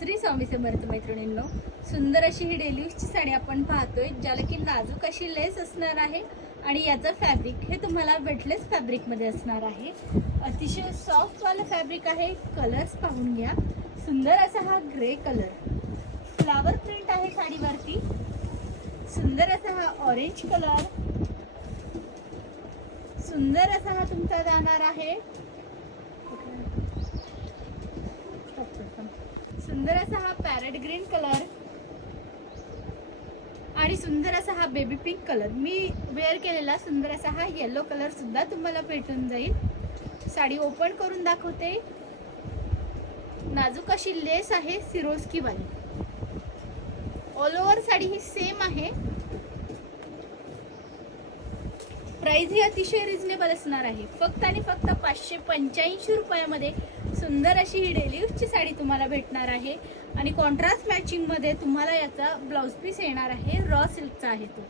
श्री स्वामी समर्थ मैत्रिणींनो, सुंदर अशी ही डेली यूजची साडी आपण पाहतोय, ज्याला की नाजूक अशी लेस असणार आहे आणि याचं फॅब्रिक हे तुम्हाला वेटलेस फॅब्रिक मध्ये असणार आहे। अतिशय सॉफ्ट वाला फॅब्रिक आहे। कलर्स पाहून घ्या। सुंदर असा हा ग्रे कलर, फ्लावर प्रिंट आहे साडीवरती। सुंदर असा हा ऑरेंज कलर, सुंदर असा हा तुमचा जाणार आहे। सुंदर असा हा पॅरेट ग्रीन कलर आणि सुंदर असा हा बेबी पिंक कलर। मी वेअर केलेला सुंदर असा हा येलो कलर सुद्धा तुम्हाला भेटून जाईल। साडी ओपन करून दाखवते। नाजूक अशी लेस आहे सिरोस्की वाली। ऑल ओव्हर साडी ही सेम आहे। प्राइस ही अतिशय रिजनेबल असणार आहे। फक्त आणि फक्त 585 रुपयामध्ये सुंदर अशी ही डेली यूजची साडी तुम्हाला भेटणार आहे आणि कॉन्ट्रास्ट मॅचिंग मध्ये तुम्हाला याचा ब्लाउज पीस येणार आहे। रॉ सिल्कचा आहे तो।